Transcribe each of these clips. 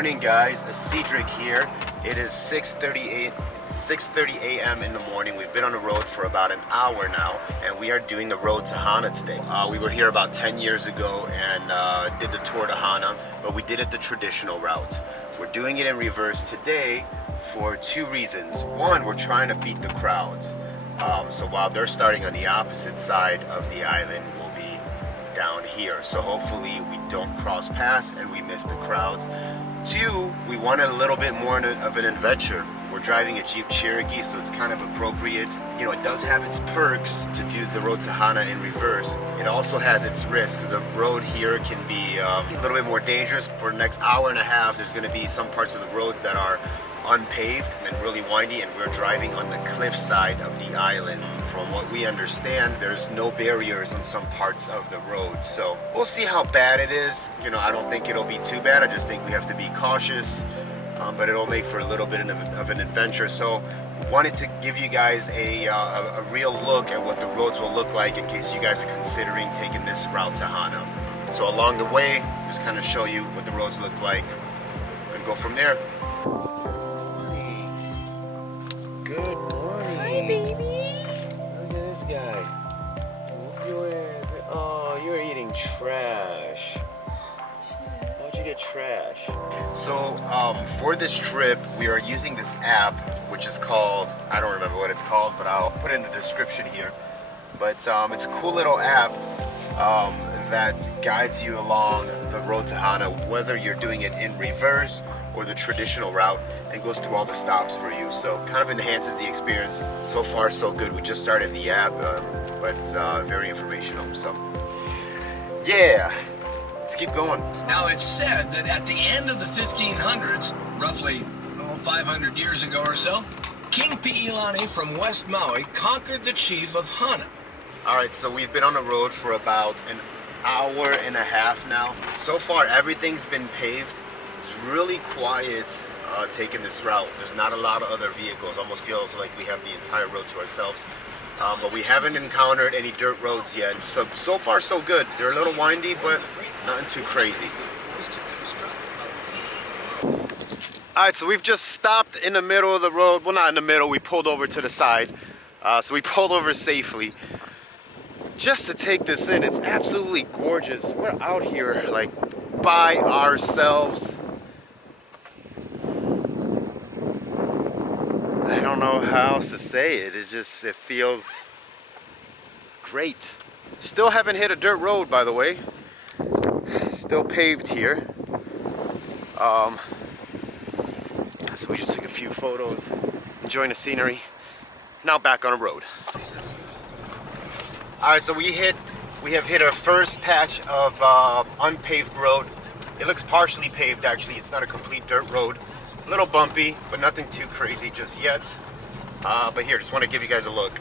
morning, guys. Cedric here. It is 6:30 a.m. in the morning. We've been on the road for about an hour now, and we are doing the road to Hana today. We were here about 10 years ago and did the tour to Hana, but we did it the traditional route. We're doing it in reverse today for two reasons. One, we're trying to beat the crowds. So while they're starting on the opposite side of the island, we'll be down here. So hopefully we don't cross paths and we miss the crowds. Two, we wanted a little bit more of an adventure. We're driving a Jeep Cherokee, so it's kind of appropriate. You know, it does have its perks to do the road to Hana in reverse. It also has its risks. The road here can be a little bit more dangerous. For the next hour and a half, there's going to be some parts of the roads that are unpaved and really windy, and we're driving on the cliff side of the island. From what we understand, there's no barriers on some parts of the road, so we'll see how bad it is. You know, I don't think it'll be too bad. I just think we have to be cautious, but it'll make for a little bit of an adventure. So wanted to give you guys a real look at what the roads will look like in case you guys are considering taking this route to Hana. So along the way, just kind of show you what the roads look like and go from there. Good morning. Hi, baby. Look at this guy. Oh, you're eating trash. Why'd you get trash? So, for this trip, we are using this app, which is called, I don't remember what it's called, but I'll put it in the description here. But it's a cool little app that guides you along the road to Hana, whether you're doing it in reverse or the traditional route, and goes through all the stops for you. So kind of enhances the experience. So far so good. We just started the app, but very informational. So yeah, let's keep going. Now it's said that at the end of the 1500s, roughly 500 years ago or so, King Pi'ilani from West Maui conquered the chief of Hana. Alright, so we've been on the road for about an hour and a half now. So far everything's been paved. It's really quiet taking this route. There's not a lot of other vehicles. Almost feels like we have the entire road to ourselves. But we haven't encountered any dirt roads yet. So far so good. They're a little windy, but nothing too crazy. Alright, so we've just stopped in the middle of the road. Well, not in the middle. We pulled over to the side. So we pulled over safely just to take this in. It's absolutely gorgeous. We're out here like by ourselves. I don't know how else to say it. It's just, it feels great. Still haven't hit a dirt road, by the way. Still paved here. So we just took a few photos, enjoying the scenery. Now back on the road. Alright, so we have hit our first patch of unpaved road. It looks partially paved, actually. It's not a complete dirt road. A little bumpy, but nothing too crazy just yet. But here, just want to give you guys a look.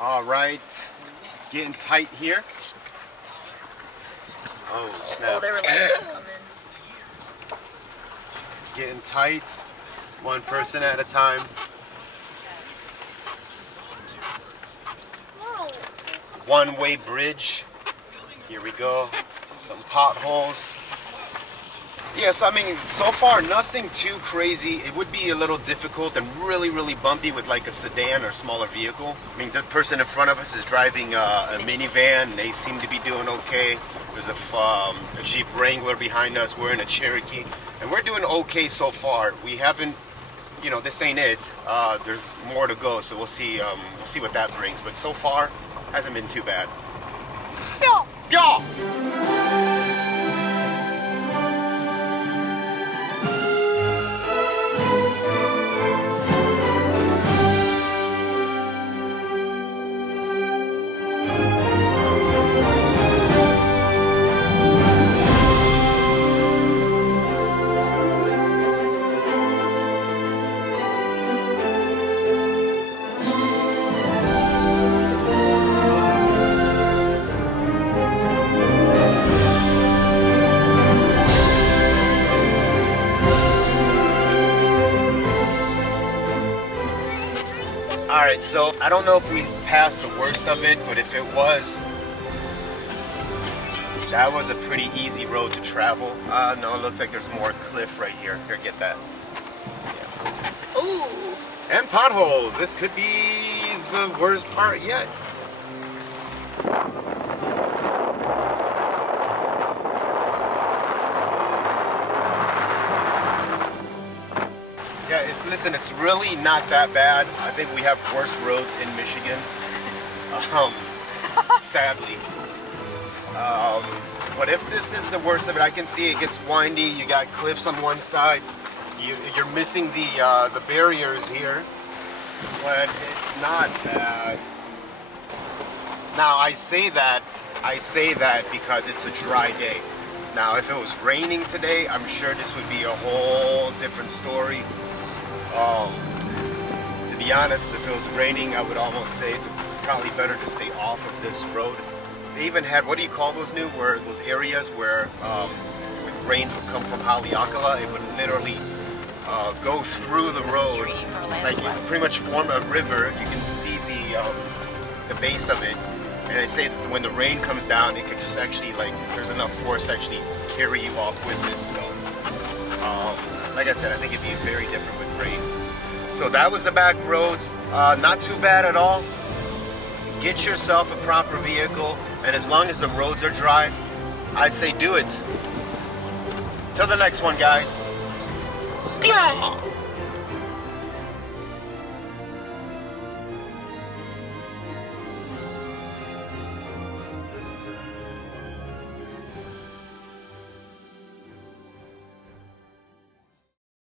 Alright, getting tight here. Oh, snap. Oh, they were like coming. Getting tight, one person at a time. One-way bridge. Here we go. Some potholes. Yes, I mean, so far nothing too crazy. It would be a little difficult and really, really bumpy with like a sedan or smaller vehicle. I mean, the person in front of us is driving a minivan, and they seem to be doing okay. There's a Jeep Wrangler behind us. We're in a Cherokee, and we're doing okay so far. We haven't, you know, this ain't it. There's more to go, so we'll see what that brings. But so far, hasn't been too bad. No. Yeah. Alright, so I don't know if we passed the worst of it, but if it was, that was a pretty easy road to travel. No, it looks like there's more cliff right here. Here, get that. Yeah. Ooh. And potholes. This could be the worst part yet. Yeah, listen, it's really not that bad. I think we have worse roads in Michigan. Sadly. But if this is the worst of it, I can see it gets windy. You got cliffs on one side. You're missing the barriers here, but it's not bad. Now I say that because it's a dry day. Now if it was raining today, I'm sure this would be a whole different story. To be honest, if it was raining, I would almost say probably better to stay off of this road. They even had, what do you call those those areas where when rains would come from Haleakala, it would literally go through the road. Stream or Like landslide. you pretty much form a river. You can see the base of it. And they say that when the rain comes down, it could just actually, like, there's enough force to actually carry you off with it. So, like I said, I think it'd be very different with rain. So that was the back roads. Not too bad at all. Get yourself a proper vehicle, and as long as the roads are dry, I say do it. Till the next one, guys. Yeah.